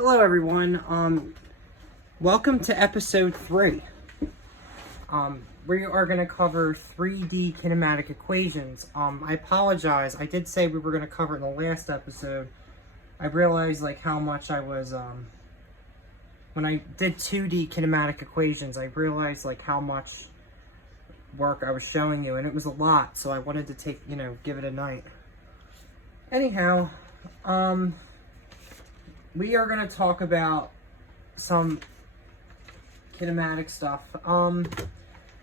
Hello everyone, welcome to episode 3. We are going to cover 3D kinematic equations. I apologize, I did say we were going to cover it in the last episode. I realized how much I was, when I did 2D kinematic equations, I realized how much work I was showing you, and it was a lot, so I wanted to give it a night. Anyhow, we are going to talk about some kinematic stuff.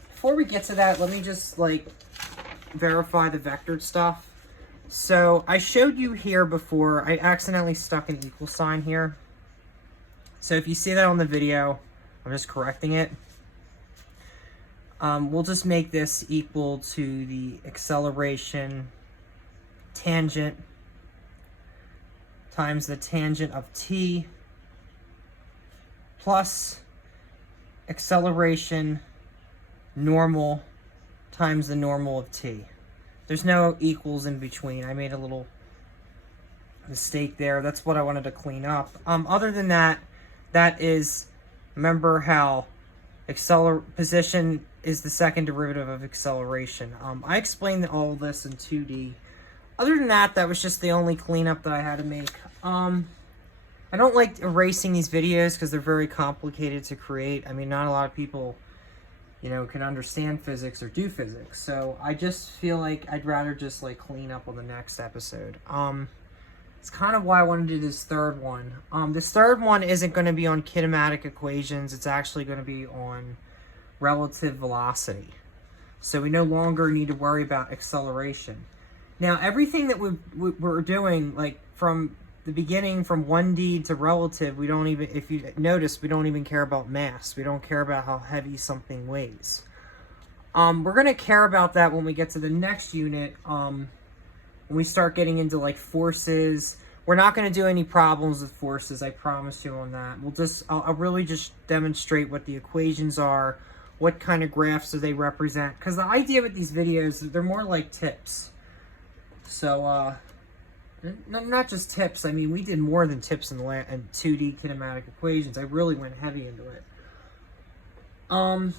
Before we get to that, let me just verify the vectored stuff. So I showed you here before, I accidentally stuck an equal sign here. So if you see that on the video, I'm just correcting it. We'll just make this equal to the acceleration tangent times the tangent of t plus acceleration normal times the normal of t. There's no equals in between. I made a little mistake there. That's what I wanted to clean up. Other than that, that is, remember how position is the second derivative of acceleration. I explained all of this in 2D. Other than that, that was just the only cleanup that I had to make. I don't like erasing these videos because they're very complicated to create. I mean, not a lot of people, can understand physics or do physics. So I just feel like I'd rather just clean up on the next episode. It's kind of why I want to do this third one. This third one isn't going to be on kinematic equations. It's actually going to be on relative velocity. So we no longer need to worry about acceleration. Now, everything that we're doing, from the beginning, from 1D to relative, we don't even, if you notice, we don't even care about mass. We don't care about how heavy something weighs. We're going to care about that when we get to the next unit, when we start getting into, forces. We're not going to do any problems with forces, I promise you on that. I'll really just demonstrate what the equations are, what kind of graphs do they represent. Because the idea with these videos, they're more like tips. So, not just tips. I mean, we did more than tips in 2D kinematic equations. I really went heavy into it. And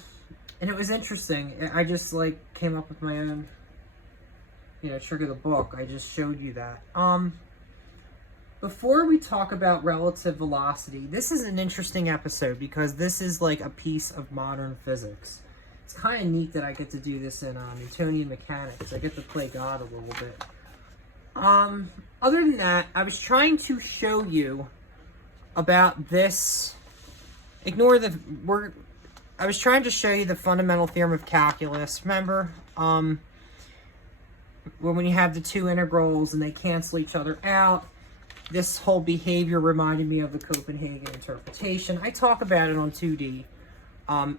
it was interesting. I just, came up with my own, trick of the book. I just showed you that. Before we talk about relative velocity, this is an interesting episode because this is, a piece of modern physics. It's kind of neat that I get to do this in Newtonian mechanics. I get to play God a little bit. Other than that, I was trying to show you about this. I was trying to show you the fundamental theorem of calculus. Remember, when you have the two integrals and they cancel each other out, this whole behavior reminded me of the Copenhagen interpretation. I talk about it on 2D.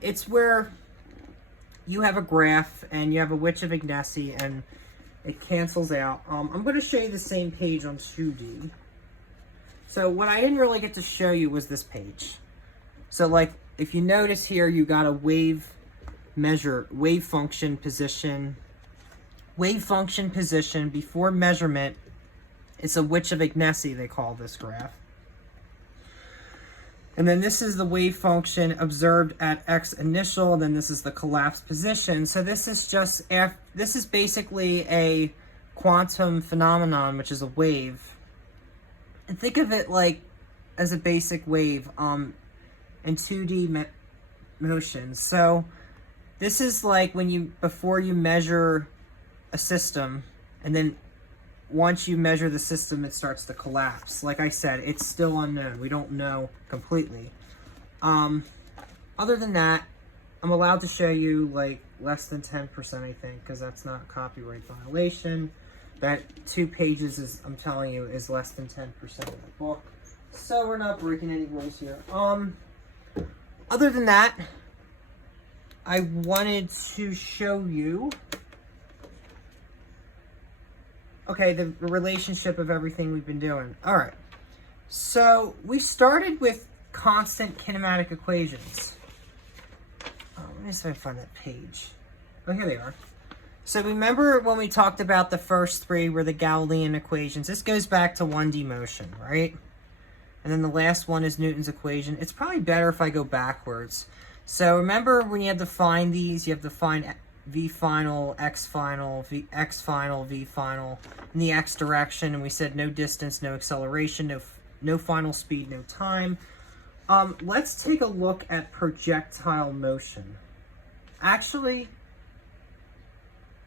It's where you have a graph and you have a Witch-of-Agnesi and it cancels out. I'm going to show you the same page on 2D. So what I didn't really get to show you was this page. So if you notice here, you got a wave function position before measurement. It's a Witch-of-Agnesi, they call this graph. And then this is the wave function observed at x initial, and then this is the collapsed position. So this is basically a quantum phenomenon, which is a wave. And think of it as a basic wave in 2D motion. So this is before you measure a system, and then once you measure the system, it starts to collapse. Like I said, it's still unknown. We don't know completely. Other than that, I'm allowed to show you less than 10%, I think, because that's not copyright violation. That 2 pages is, I'm telling you, is less than 10% of the book. So we're not breaking any rules here. Other than that, I wanted to show you the relationship of everything we've been doing. All right. So we started with constant kinematic equations. Let me see if I find that page. Oh, here they are. So remember when we talked about the first 3 were the Galilean equations. This goes back to 1D motion, right? And then the last one is Newton's equation. It's probably better if I go backwards. So remember when you have to find these, you have to find v final, x final, x final, v final in the x direction. And we said no distance, no acceleration, no final speed, no time. Let's take a look at projectile motion. Actually,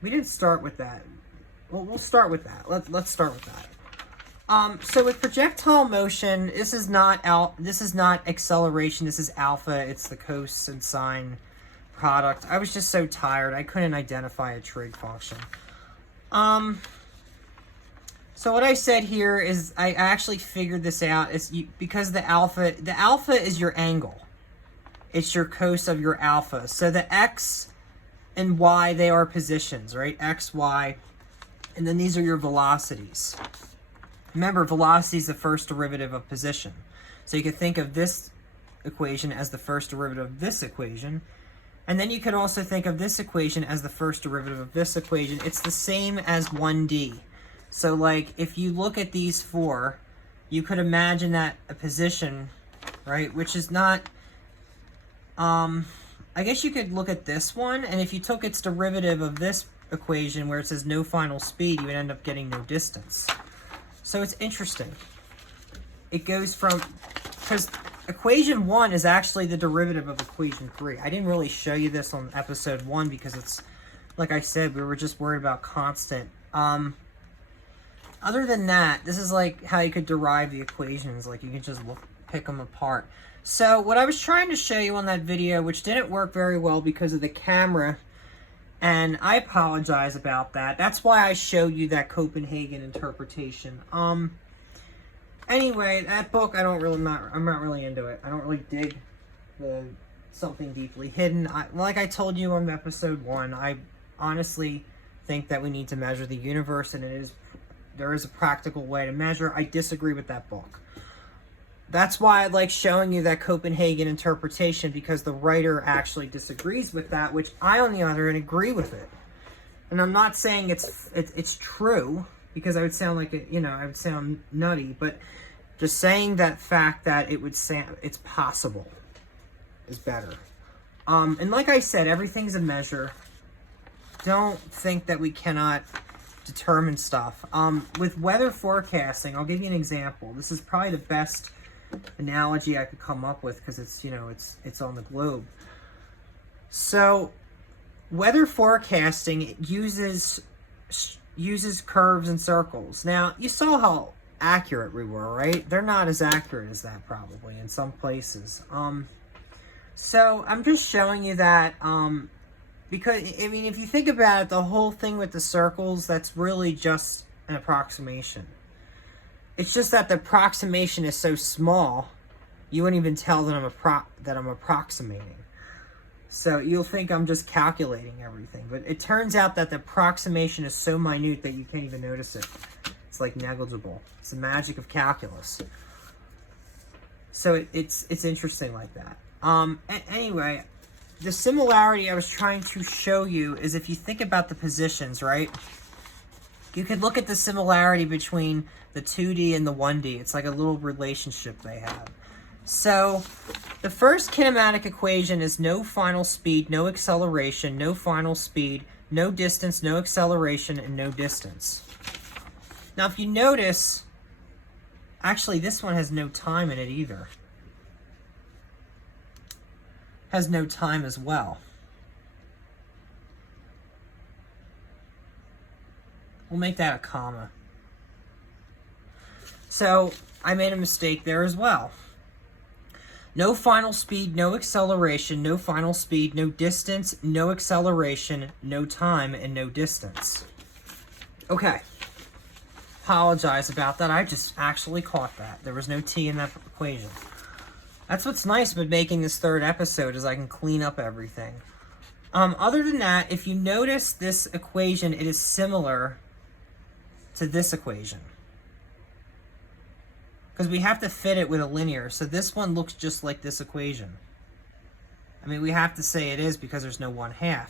we didn't start with that. Well, we'll start with that. Let's start with that. So with projectile motion, this is not acceleration. This is alpha. It's the cosine sine product. I was just so tired. I couldn't identify a trig function. So what I said here is I actually figured this out. Because the alpha is your angle. It's your cos of your alpha. So the x and y, they are positions, right? X, y, and then these are your velocities. Remember, velocity is the first derivative of position. So you could think of this equation as the first derivative of this equation. And then you could also think of this equation as the first derivative of this equation. It's the same as 1D. So like, if you look at these four, you could imagine that a position, right, which is not, I guess you could look at this one, and if you took its derivative of this equation where it says no final speed, you would end up getting no distance. So it's interesting. It goes from, because equation 1 is actually the derivative of equation 3. I didn't really show you this on episode 1 because it's, like I said, we were just worried about constant. Other than that, this is like how you could derive the equations. Like you can just pick them apart. So what I was trying to show you on that video, which didn't work very well because of the camera, and I apologize about that. That's why I showed you that Copenhagen interpretation. Anyway, that book I'm not really into it. I don't really dig the something deeply hidden. Like I told you on episode 1, I honestly think that we need to measure the universe, and there is a practical way to measure. I disagree with that book. That's why I like showing you that Copenhagen interpretation, because the writer actually disagrees with that, which I, on the other hand, agree with it. And I'm not saying it's true, because I would sound like I would sound nutty, but just saying that fact that it's possible is better. And like I said, everything's a measure. Don't think that we cannot determine stuff. With weather forecasting, I'll give you an example. This is probably the best analogy I could come up with because it's on the globe. So weather forecasting uses curves and circles. Now you saw how accurate we were, right? They're not as accurate as that probably in some places. So I'm just showing you that because I mean, if you think about it, the whole thing with the circles, that's really just an approximation. It's just that the approximation is so small, you wouldn't even tell that I'm approximating. So you'll think I'm just calculating everything, but it turns out that the approximation is so minute that you can't even notice it. It's like negligible. It's the magic of calculus. So it's interesting like that. Anyway, the similarity I was trying to show you is if you think about the positions, right? You could look at the similarity between the 2D and the 1D. It's like a little relationship they have. So the first kinematic equation is no final speed, no acceleration, no final speed, no distance, no acceleration, and no distance. Now if you notice, actually this one has no time in it either. Has no time as well. We'll make that a comma. So I made a mistake there as well. No final speed, no acceleration, no final speed, no distance, no acceleration, no time, and no distance. Okay. Apologize about that. I just actually caught that. There was no t in that equation. That's what's nice about making this third episode, is I can clean up everything. Other than that, if you notice this equation, it is similar to this equation. Because we have to fit it with a linear, so this one looks just like this equation. I mean, we have to say it is because there's no 1/2.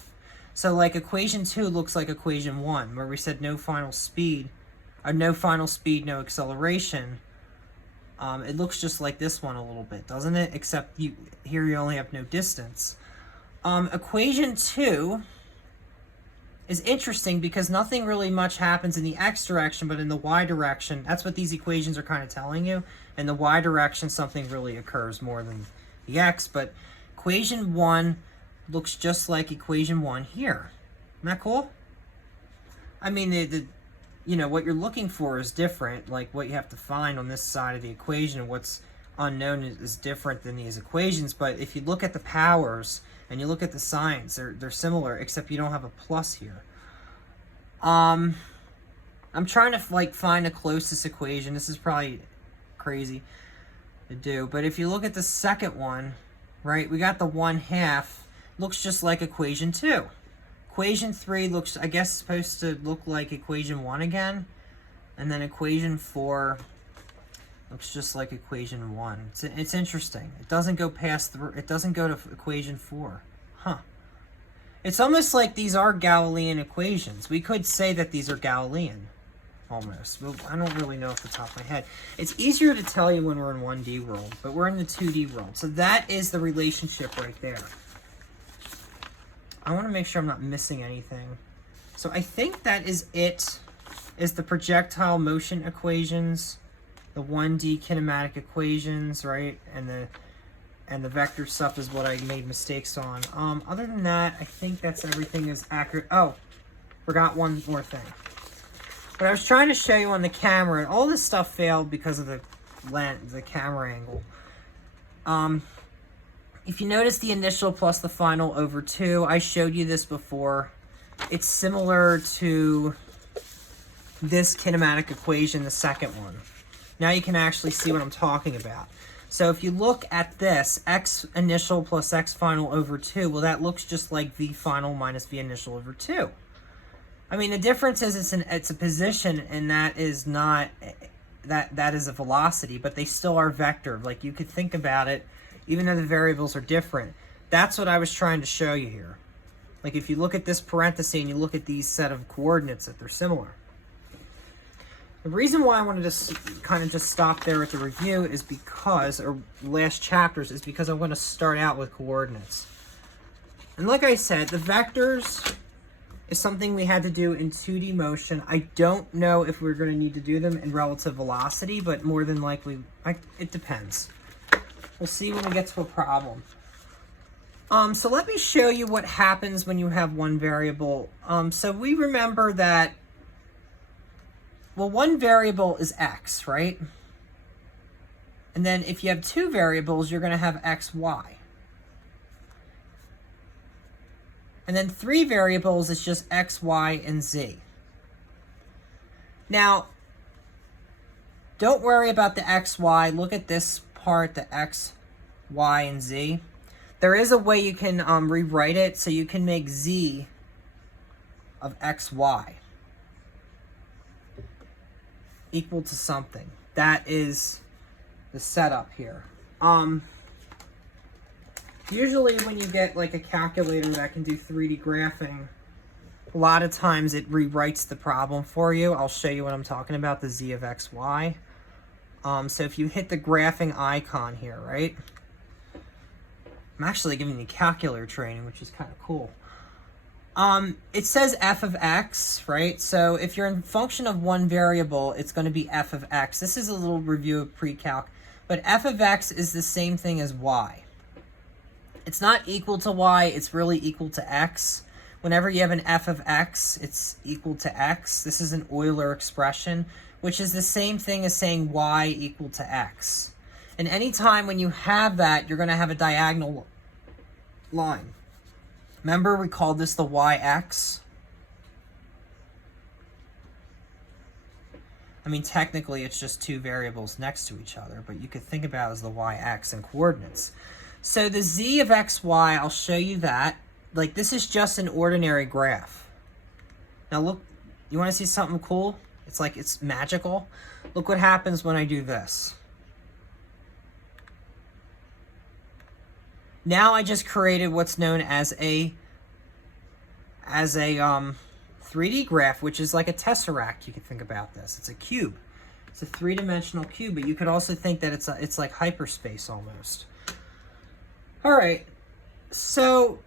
So like equation 2 looks like equation 1, where we said no final speed, no acceleration. It looks just like this one a little bit, doesn't it? Except here you only have no distance. Equation 2 is interesting because nothing really much happens in the x direction, but in the y direction, that's what these equations are kind of telling you. In the y direction, something really occurs more than the x, but equation 1 looks just like equation 1 here. Isn't that cool? I mean, you know, what you're looking for is different, like what you have to find on this side of the equation and what's unknown is different than these equations, but if you look at the powers and you look at the signs, they're similar, except you don't have a plus here. I'm trying to like find the closest equation. This is probably crazy to do, but if you look at the second one, right, we got the 1/2, looks just like equation 2. Equation 3 looks, I guess, supposed to look like equation 1 again, and then equation 4 looks just like equation 1. It's interesting. It doesn't go past it doesn't go to equation 4. Huh. It's almost like these are Galilean equations. We could say that these are Galilean, almost. Well, I don't really know off the top of my head. It's easier to tell you when we're in 1D world, but we're in the 2D world. So that is the relationship right there. I want to make sure I'm not missing anything. So I think that is it, is the projectile motion equations, the 1D kinematic equations, right? And the vector stuff is what I made mistakes on. Other than that, I think that's everything is accurate. Oh, forgot one more thing. What I was trying to show you on the camera, and all this stuff failed because of the lens, the camera angle. If you notice the initial plus the final over 2, I showed you this before. It's similar to this kinematic equation, the second one. Now you can actually see what I'm talking about. So if you look at this, x initial plus x final over 2, well, that looks just like v final minus v initial over 2. I mean, the difference is it's a position, and that is not, that is a velocity, but they still are vector. Like, you could think about it, even though the variables are different. That's what I was trying to show you here. Like, if you look at this parenthesis and you look at these set of coordinates, that they're similar. The reason why I wanted to kind of just stop there at the review is because, or last chapters, is because I want to start out with coordinates. And like I said, the vectors is something we had to do in 2D motion. I don't know if we're going to need to do them in relative velocity, but more than likely, it depends. We'll see when we get to a problem. So let me show you what happens when you have one variable. So we remember that, well, one variable is x, right? And then if you have two variables, you're going to have x, y. And then 3 variables is just x, y, and z. Now, don't worry about the x, y. Look at this part, the x, y, and z. There is a way you can rewrite it, so you can make z of x, y equal to something. That is the setup here. Usually when you get like a calculator that can do 3D graphing, a lot of times it rewrites the problem for you. I'll show you what I'm talking about, the z of x, y. So if you hit the graphing icon here, right? I'm actually giving you calculator training, which is kind of cool. It says f of x, right? So if you're in function of one variable, it's going to be f of x. This is a little review of pre-calc, but f of x is the same thing as y. It's not equal to y, it's really equal to x. Whenever you have an f of x, it's equal to x. This is an Euler expression, which is the same thing as saying y equal to x. And anytime when you have that, you're going to have a diagonal line. Remember, we called this the y-x? I mean, technically, it's just two variables next to each other, but you could think about it as the y-x and coordinates. So the z of x, y, I'll show you that. Like, this is just an ordinary graph. Now, look, you want to see something cool? It's like, it's magical. Look what happens when I do this. Now I just created what's known as a 3D graph, which is like a tesseract. You can think about this. It's a cube. It's a three-dimensional cube, but you could also think that it's like hyperspace almost. All right, so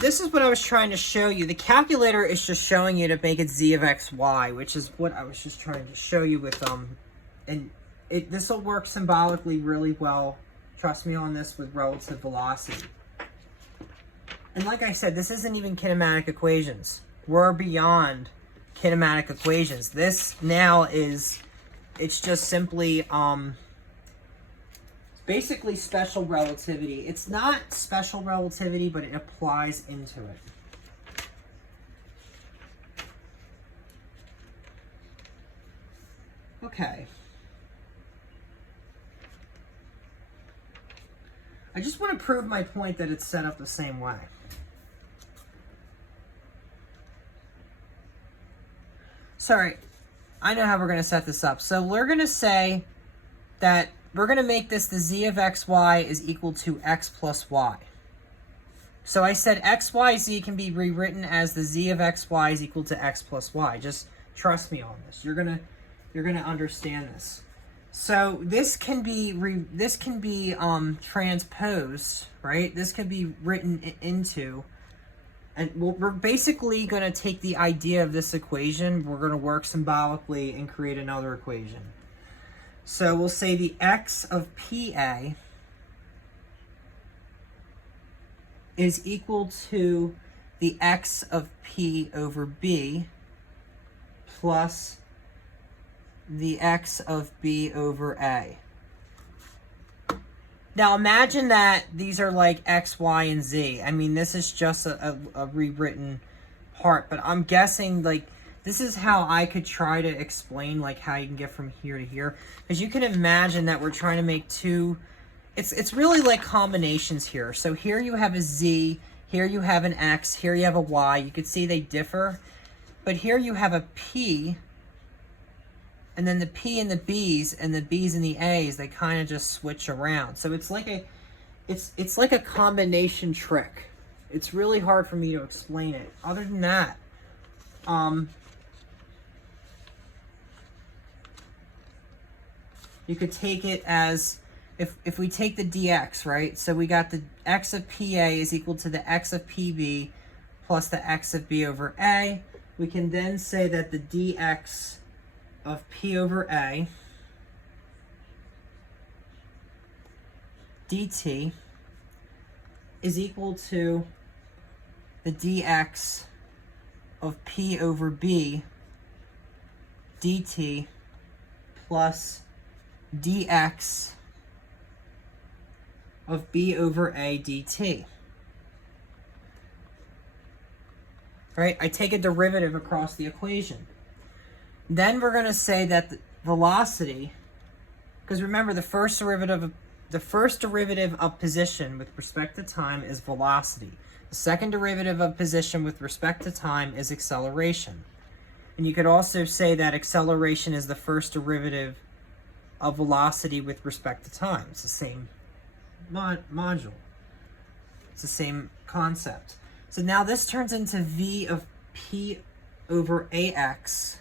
this is what I was trying to show you. The calculator is just showing you to make it z of x, y, which is what I was just trying to show you with, and this will work symbolically really well. Trust me on this with relative velocity. And like I said, this isn't even kinematic equations. We're beyond kinematic equations. This now is, it's just simply, basically special relativity. It's not special relativity, but it applies into it. Okay. I just want to prove my point that it's set up the same way. Sorry, I know how we're going to set this up. So we're going to say that we're going to make this the z of xy is equal to x plus y. So I said xyz can be rewritten as the z of xy is equal to x plus y. Just trust me on this. You're gonna understand this. So this can be transposed, right? This can be written into, and we're basically going to take the idea of this equation. We're going to work symbolically and create another equation. So we'll say the x of PA is equal to the x of P over B plus the x of B over A. Now imagine that these are like x, y, and z. I mean, this is just a rewritten part, but I'm guessing like this is how I could try to explain like how you can get from here to here. Because you can imagine that we're trying to make two, it's really like combinations here. So here you have a z, here you have an x, here you have a y. You could see they differ. But here you have a p, and then the p and the b's and the b's and the a's, they kind of just switch around. So it's like a it's like a combination trick. It's really hard for me to explain it. Other than that, you could take it as, if we take the dx, right? So we got the x of PA is equal to the x of PB plus the x of B over A. We can then say that the dx of P over A dt is equal to the dx of P over B dt plus dx of B over A dt. Right? I take a derivative across the equation. Then we're going to say that the velocity, because remember the first derivative of position with respect to time is velocity. The second derivative of position with respect to time is acceleration. And you could also say that acceleration is the first derivative of velocity with respect to time. It's the same module. It's the same concept. So now this turns into v of P over AX.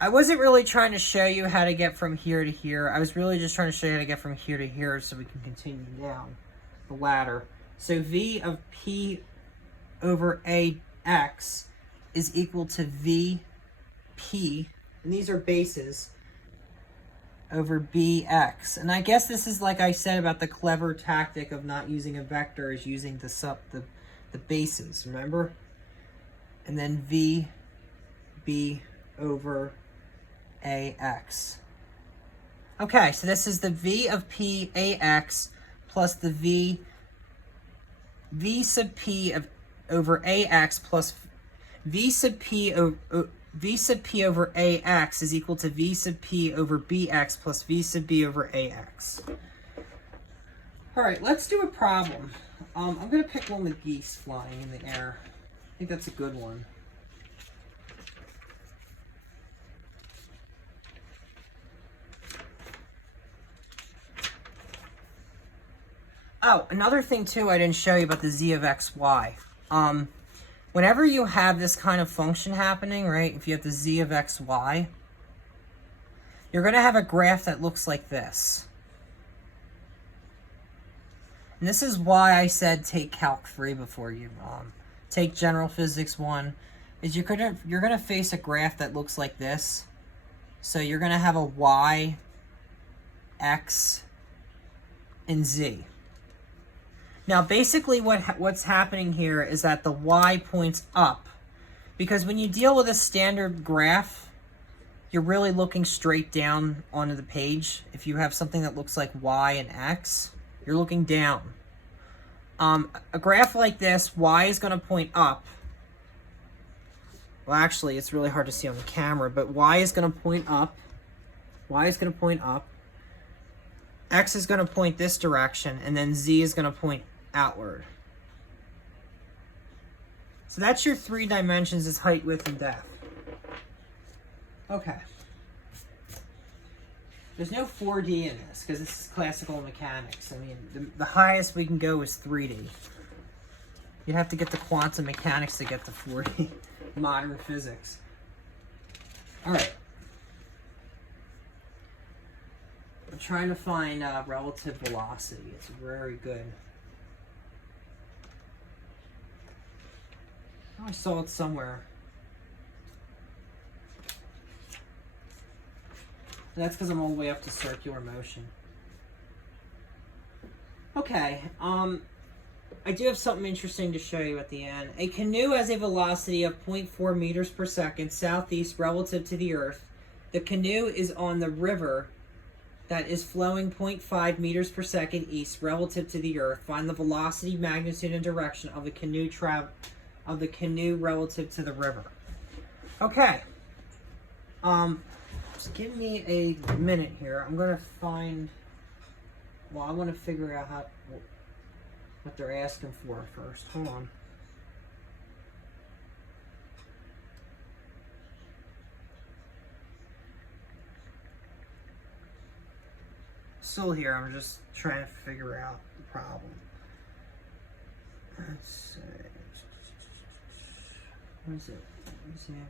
I wasn't really trying to show you how to get from here to here. I was really just trying to show you how to get from here to here so we can continue down the ladder. So v of P over AX is equal to VP, and these are bases, over BX. And I guess this is, like I said, about the clever tactic of not using a vector, is using the bases, remember? And then VB over AX. Okay, so this is the V of P AX plus the V sub P over AX plus V sub P over AX is equal to V sub P over BX plus V sub B over AX. All right, let's do a problem. I'm going to pick one with geese flying in the air. I think that's a good one. Oh, another thing too I didn't show you about the z of xy. Whenever you have this kind of function happening, right, if you have the z of xy, you're going to have a graph that looks like this. And this is why I said take Calc 3 before you take General Physics 1, is you're gonna face a graph that looks like this. So you're going to have a y, x, and z. Now basically what's happening here is that the y points up, because when you deal with a standard graph, you're really looking straight down onto the page. If you have something that looks like y and x, you're looking down. A graph like this, y is going to point up. Well, actually, it's really hard to see on the camera, but y is going to point up. Y is going to point up. X is going to point this direction, and then z is going to point outward. So that's your 3 dimensions, is height, width, and depth. Okay. There's no 4D in this, because this is classical mechanics. I mean, the highest we can go is 3D. You'd have to get to quantum mechanics to get to 4D, modern physics. Alright. I'm trying to find relative velocity. It's very good. Oh, I saw it somewhere. That's because I'm all the way up to circular motion. Okay, I do have something interesting to show you at the end. A canoe has a velocity of 0.4 meters per second southeast relative to the Earth. The canoe is on the river that is flowing 0.5 meters per second east relative to the Earth. Find the velocity, magnitude, and direction of the canoe relative to the river. Okay. Just give me a minute here. I'm gonna find. Well, I want to figure out what they're asking for first. Hold on. Still here. I'm just trying to figure out the problem. Let's see. What is it? Example.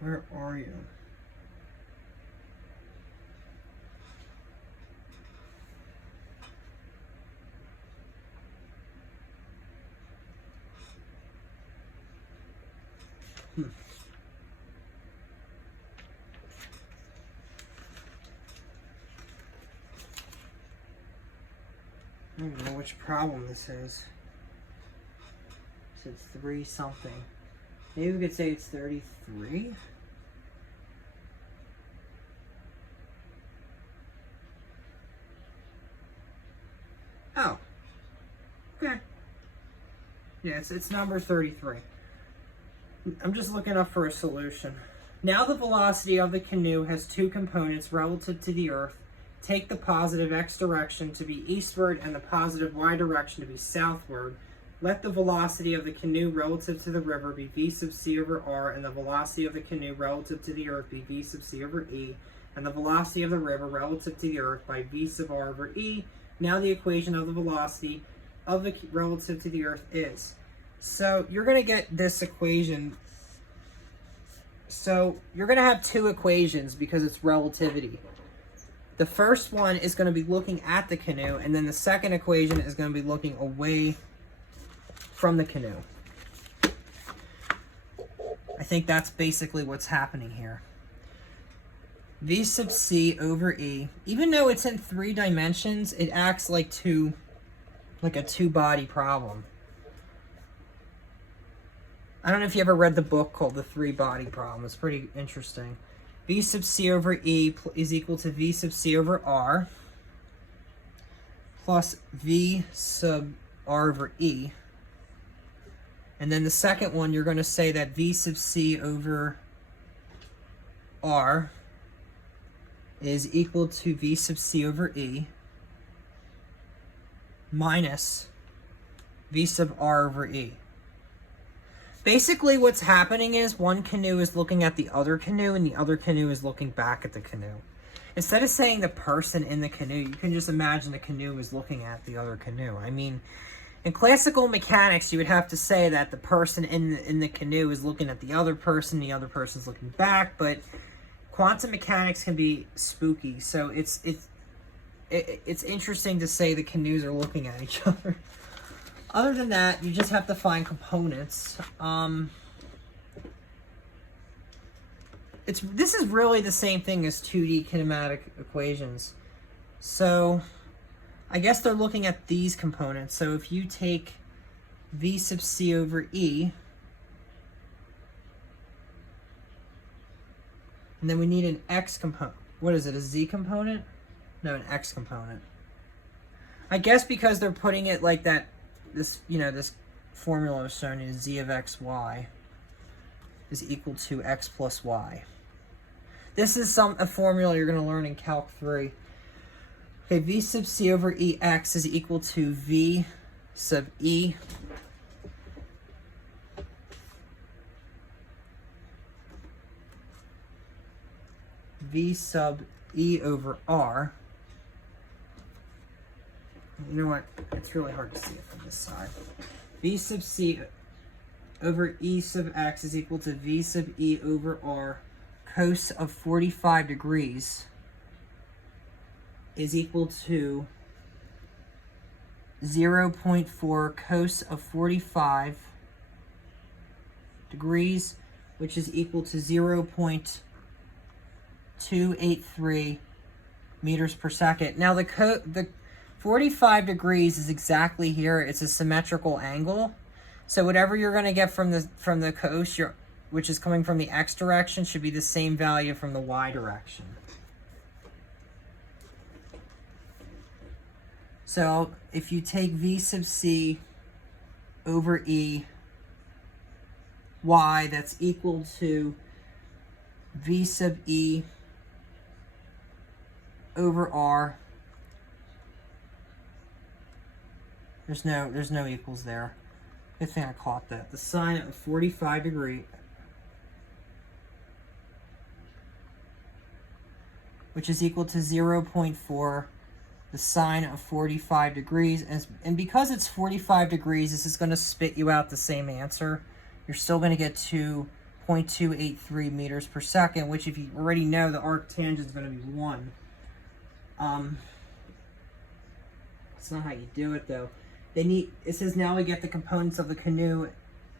Where are you? I don't even know which problem this is. It's 3 something. Maybe we could say it's 33? Oh. Okay. Yeah, it's number 33. I'm just looking up for a solution. Now the velocity of the canoe has 2 components relative to the Earth. Take the positive x direction to be eastward and the positive y direction to be southward. Let the velocity of the canoe relative to the river be v sub c over r, and the velocity of the canoe relative to the Earth be v sub c over e, and the velocity of the river relative to the Earth by v sub r over e. Now the equation of the velocity of the relative to the Earth is. So you're going to get this equation. So you're going to have 2 equations because it's relativity. The first one is going to be looking at the canoe, and then the second equation is going to be looking away from the canoe. I think that's basically what's happening here. V sub c over e, even though it's in 3 dimensions, it acts like a 2-body problem. I don't know if you ever read the book called The 3-Body Problem. It's pretty interesting. V sub c over e is equal to v sub c over r plus v sub r over e. And then the second one, you're going to say that v sub c over r is equal to v sub c over e minus V sub r over e. Basically what's happening is one canoe is looking at the other canoe and the other canoe is looking back at the canoe. Instead of saying the person in the canoe, you can just imagine the canoe is looking at the other canoe. I mean, in classical mechanics, you would have to say that the person in the canoe is looking at the other person's looking back, but quantum mechanics can be spooky, so it's interesting to say the canoes are looking at each other. Other than that, you just have to find components. This is really the same thing as 2D kinematic equations. So I guess they're looking at these components. So if you take V sub c over E, and then we need an x component. What is it, a z component? No, an x component. I guess because they're putting it like that, this formula is shown is z of x, y is equal to x plus y. This is a formula you're going to learn in Calc 3. Okay, V sub c over Ex is equal to V sub E V sub E over R. You know what? It's really hard to see it from this side. V sub C over E sub X is equal to V sub E over R cos of 45 degrees is equal to 0.4 cos of 45 degrees, which is equal to 0.283 meters per second. Now the 45 degrees is exactly here. It's a symmetrical angle. So whatever you're going to get from the cos, which is coming from the x direction, should be the same value from the y direction. So if you take V sub c over E y, that's equal to V sub E over R. There's no equals there. Good thing I caught that. The sine of 45 degree, which is equal to 0.4 the sine of 45 degrees. And because it's 45 degrees, this is going to spit you out the same answer. You're still going to get 2.283 meters per second, which if you already know, the arctangent is going to be 1. That's not how you do it, though. It says now we get the components of the canoe.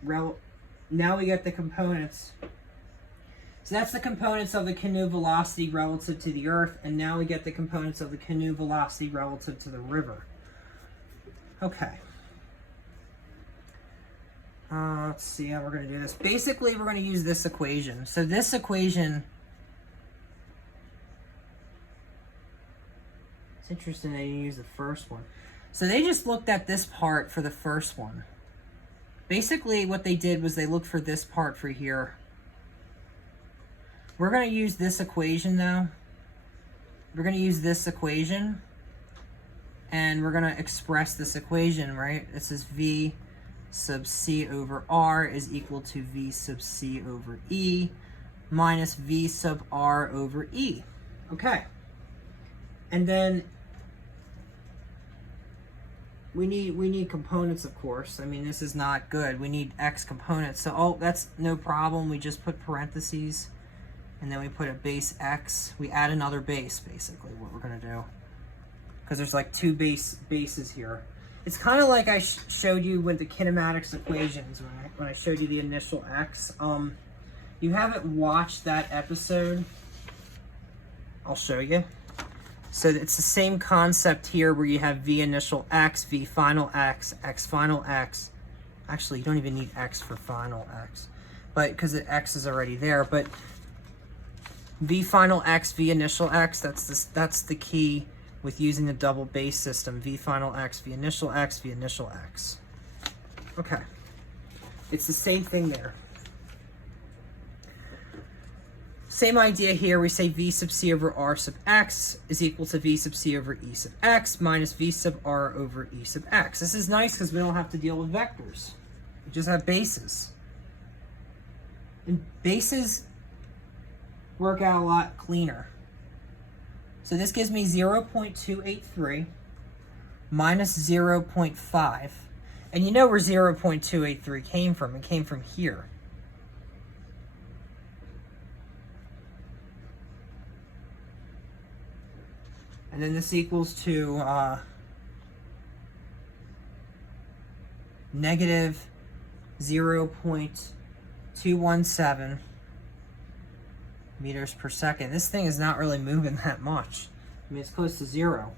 Now we get the components. So that's the components of the canoe velocity relative to the Earth, and now we get the components of the canoe velocity relative to the river. Okay. Let's see how we're going to do this. Basically, we're going to use this equation. So this equation, it's interesting they didn't use the first one. So they just looked at this part for the first one. Basically, what they did was they looked for this part for here. We're going to use this equation, though. We're going to use this equation, and we're going to express this equation, right? This is V sub C over R is equal to V sub C over E minus V sub R over E. Okay. And then we need components, of course. I mean, this is not good. We need X components. So, that's no problem. We just put parentheses, and then we put a base X. We add another base, basically, what we're going to do. Because there's like two bases here. It's kind of like I showed you with the kinematics equations when I showed you the initial X. You haven't watched that episode, I'll show you. So it's the same concept here where you have V initial X, V final X, X final X. Actually, you don't even need X for final X, but because the X is already there. But V final X, V initial X, that's the key with using the double base system. V final X, V initial X, V initial X. Okay. It's the same thing there. Same idea here. We say v sub c over r sub x is equal to v sub c over e sub x minus v sub r over e sub x. This is nice because we don't have to deal with vectors. We just have bases. And bases work out a lot cleaner. So this gives me 0.283 minus 0.5. And you know where 0.283 came from. It came from here. And then this equals to negative 0.217 meters per second. This thing is not really moving that much. I mean, it's close to zero.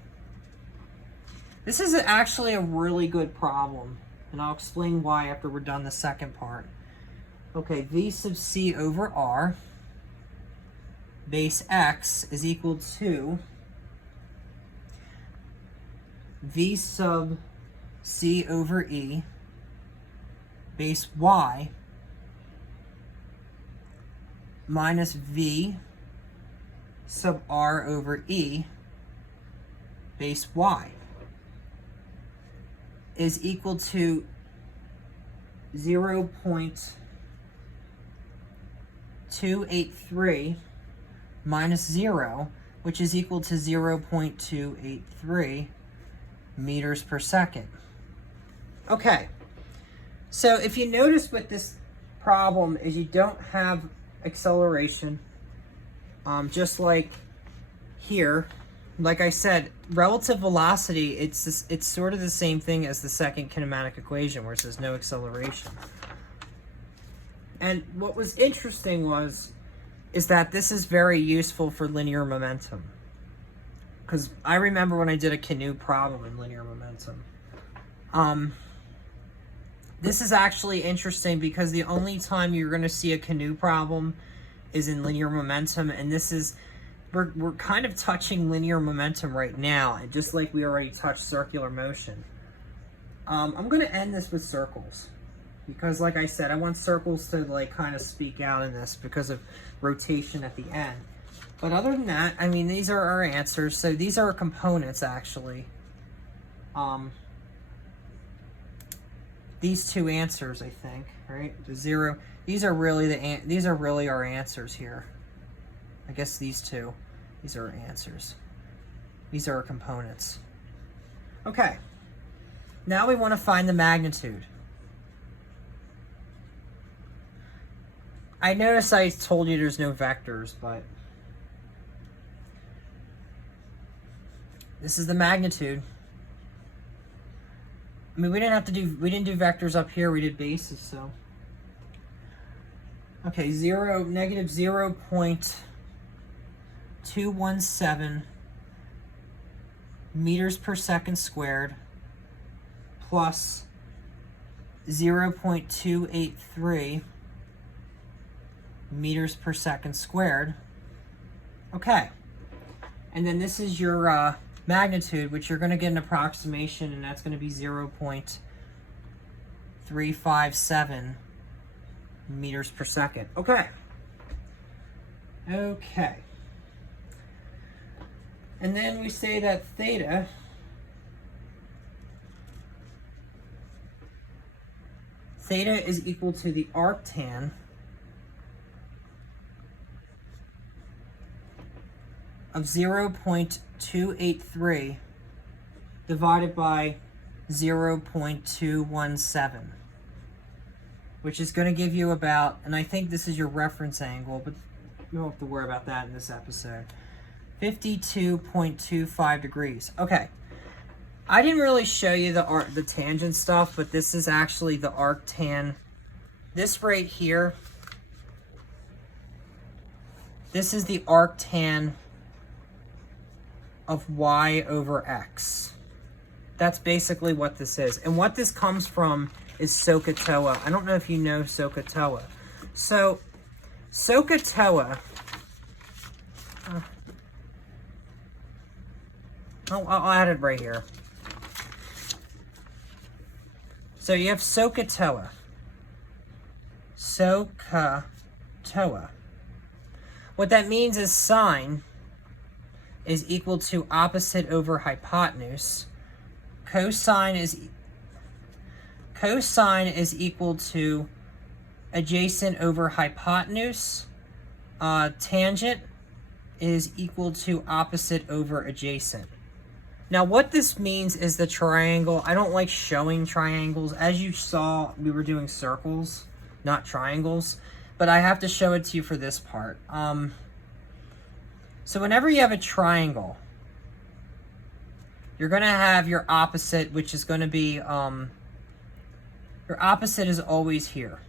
This is actually a really good problem, and I'll explain why after we're done the second part. Okay, v sub c over r base x is equal to v sub c over e base y minus v sub r over e base y is equal to 0.283 minus 0, which is equal to 0.283 meters per second. Okay, so if you notice with this problem is you don't have acceleration, just like here. Like I said, relative velocity, it's sort of the same thing as the second kinematic equation where it says no acceleration. And what was interesting is that this is very useful for linear momentum. Because I remember when I did a canoe problem in linear momentum. This is actually interesting because the only time you're going to see a canoe problem is in linear momentum, and this is, we're kind of touching linear momentum right now, and just like we already touched circular motion. I'm going to end this with circles, because like I said, I want circles to like kind of speak out in this because of rotation at the end. But other than that, I mean, these are our answers. So these are our components, actually. These two answers, I think, right? The zero. These are really our answers here. I guess these two. These are our answers. These are our components. Okay. Now we want to find the magnitude. I noticed I told you there's no vectors, but this is the magnitude. I mean, we didn't do vectors up here, we did bases, so. Okay, negative 0.217 meters per second squared plus 0.283 meters per second squared. Okay. And then this is your magnitude, which you're going to get an approximation, and that's going to be 0.357 meters per second. Okay. Okay. And then we say that theta is equal to the arctan of 0.283 divided by 0.217, which is going to give you about, and I think this is your reference angle, but you don't have to worry about that in this episode, 52.25 degrees. Okay, I didn't really show you the tangent stuff, but this is actually the arctan. This right here, this is the arctan of y over x. That's basically what this is. And what this comes from is SOHCAHTOA. I don't know if you know SOHCAHTOA. So, SOHCAHTOA, I'll add it right here. So you have SOHCAHTOA. SOHCAHTOA. What that means is sine is equal to opposite over hypotenuse. Cosine is equal to adjacent over hypotenuse. Tangent is equal to opposite over adjacent. Now what this means is the triangle. I don't like showing triangles. As you saw, we were doing circles, not triangles. But I have to show it to you for this part. So whenever you have a triangle, you're going to have your opposite, which is going to be, your opposite is always here.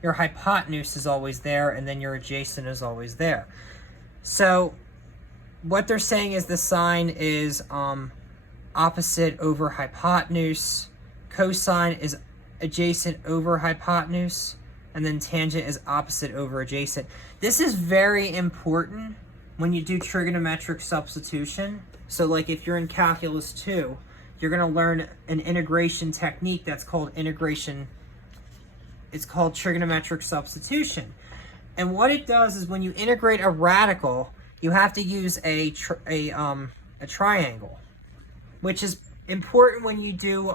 Your hypotenuse is always there, and then your adjacent is always there. So what they're saying is the sine is opposite over hypotenuse, cosine is adjacent over hypotenuse, and then tangent is opposite over adjacent. This is very important when you do trigonometric substitution. So like if you're in Calculus 2, you're going to learn an integration technique that's called it's called trigonometric substitution. And what it does is when you integrate a radical, you have to use a triangle, which is important when you do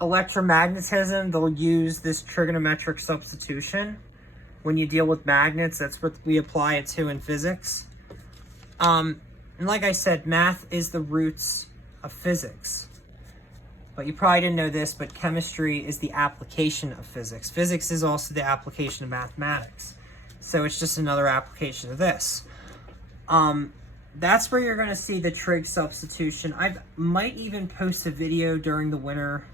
electromagnetism. They'll use this trigonometric substitution. When you deal with magnets, that's what we apply it to in physics. And like I said, math is the roots of physics. But you probably didn't know this, but chemistry is the application of physics. Physics is also the application of mathematics. So it's just another application of this. That's where you're going to see the trig substitution. I might even post a video during the winter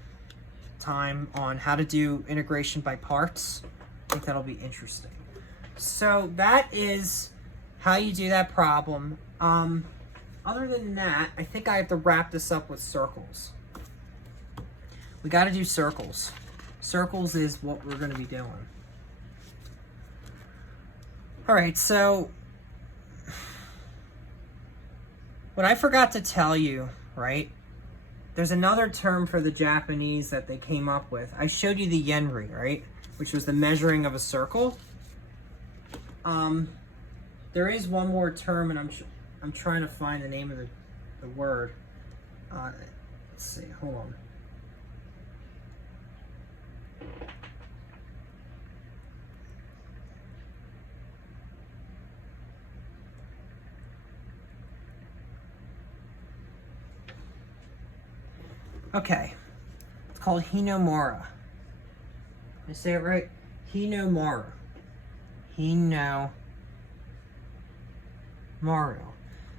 time on how to do integration by parts. I think that'll be interesting. So that is how you do that problem. Other than that, I think I have to wrap this up with circles. We got to do circles. Circles is what we're going to be doing. All right, so what I forgot to tell you, right? There's another term for the Japanese that they came up with. I showed you the yenri, right? Which was the measuring of a circle. There is one more term, and I'm trying to find the name of the word. Let's see, hold on. Okay, it's called Hinomara. Did I say it right? Hinomara. Hinomara.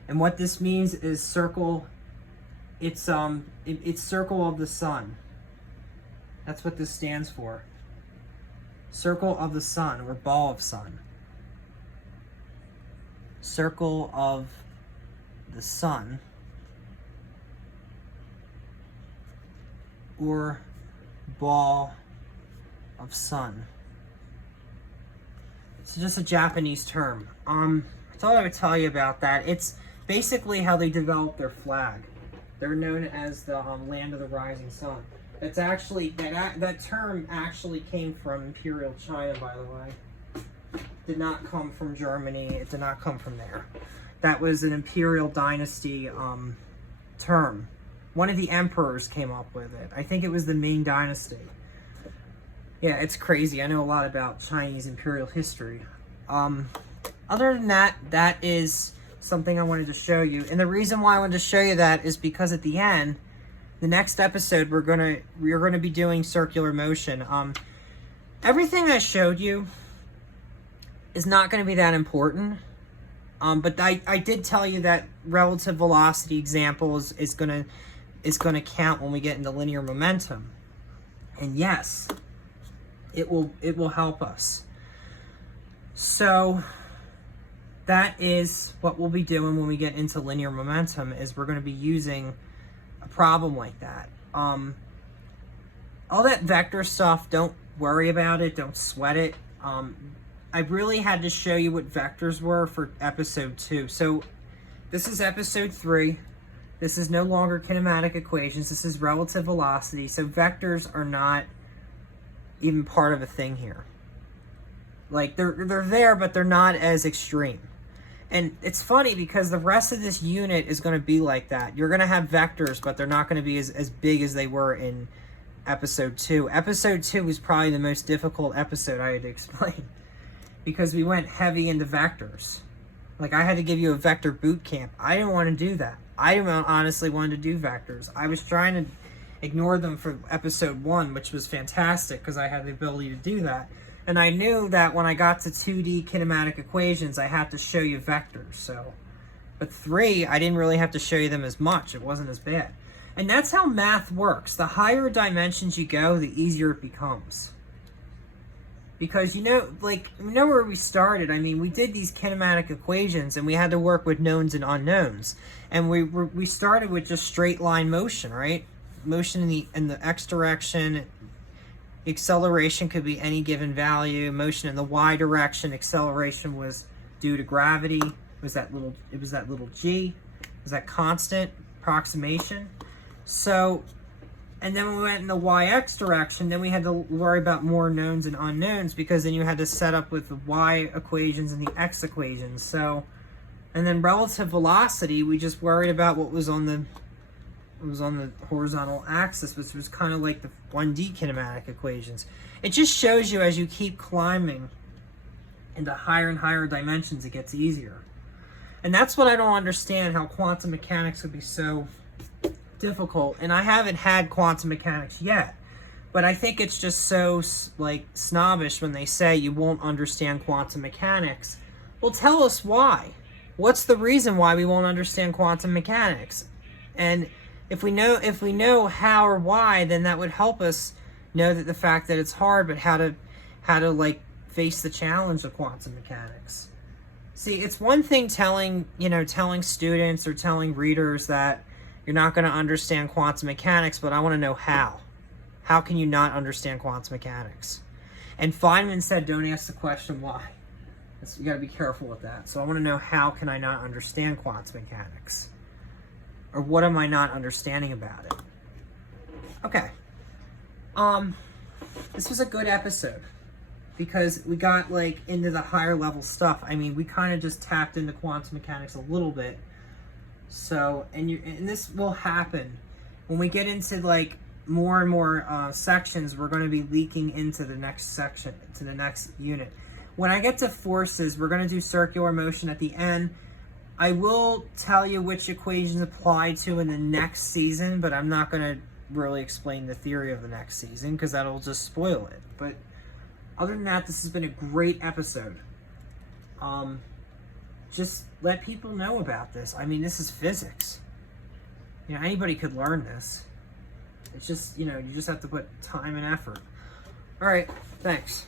And what this means is circle. It's circle of the sun. That's what this stands for. Circle of the sun, or ball of sun. Circle of the sun, or ball of sun. It's just a Japanese term. I thought I would tell you about that. It's basically how they developed their flag. They're known as the land of the rising sun. It's actually that term actually came from Imperial China, by the way. Did not come from Germany. It did not come from there. That was an Imperial dynasty term. One of the emperors came up with it. I think it was the Ming Dynasty. Yeah, it's crazy. I know a lot about Chinese imperial history. Other than that, that is something I wanted to show you. And the reason why I wanted to show you that is because at the end, the next episode, we're gonna be doing circular motion. Everything I showed you is not going to be that important. But I did tell you that relative velocity example is gonna count when we get into linear momentum. And yes, it will help us. So that is what we'll be doing when we get into linear momentum, is we're going to be using a problem like that. All that vector stuff, don't worry about it, don't sweat it. I really had to show you what vectors were for episode 2. So this is episode 3. This is no longer kinematic equations. This is relative velocity. So vectors are not even part of a thing here. Like they're there, but they're not as extreme. And it's funny because the rest of this unit is going to be like that. You're going to have vectors, but they're not going to be as big as they were in episode 2. Episode 2 was probably the most difficult episode I had to explain because we went heavy into vectors. Like, I had to give you a vector boot camp. I didn't want to do that. I didn't honestly want to do vectors. I was trying to ignore them for episode 1, which was fantastic because I had the ability to do that. And I knew that when I got to 2D kinematic equations, I had to show you vectors. So, but 3, I didn't really have to show you them as much. It wasn't as bad. And that's how math works. The higher dimensions you go, the easier it becomes. Because, you know where we started. I mean, we did these kinematic equations, and we had to work with knowns and unknowns. And we started with just straight line motion, right? Motion in the x direction. Acceleration could be any given value. Motion in the y direction. Acceleration was due to gravity. It was that little g. It was that constant approximation. So, and then when we went in the y-x direction, then we had to worry about more knowns and unknowns because then you had to set up with the y equations and the x equations. So, and then relative velocity, we just worried about what was on the horizontal axis, which was kind of like the 1D kinematic equations. It just shows you as you keep climbing into higher and higher dimensions, it gets easier. And that's what I don't understand, how quantum mechanics would be so difficult. And I haven't had quantum mechanics yet, but I think it's just so like snobbish when they say you won't understand quantum mechanics. Well, tell us why. What's the reason why we won't understand quantum mechanics? And if we know how or why, then that would help us know that the fact that it's hard, but how to like face the challenge of quantum mechanics. See, it's one thing telling students or telling readers that you're not going to understand quantum mechanics, but I want to know how. How can you not understand quantum mechanics? And Feynman said, don't ask the question why. You got to be careful with that. So I want to know, how can I not understand quantum mechanics? Or what am I not understanding about it? Okay. This was a good episode because we got like into the higher level stuff. I mean, we kind of just tapped into quantum mechanics a little bit. So, and this will happen when we get into like more and more sections. We're going to be leaking into the next section, to the next unit. When I get to forces, we're going to do circular motion at the end. I will tell you which equations apply to in the next season, but I'm not going to really explain the theory of the next season because that'll just spoil it. But other than that, this has been a great episode. Just let people know about this. I mean, this is physics. You know, anybody could learn this. It's just, you just have to put time and effort. All right, thanks.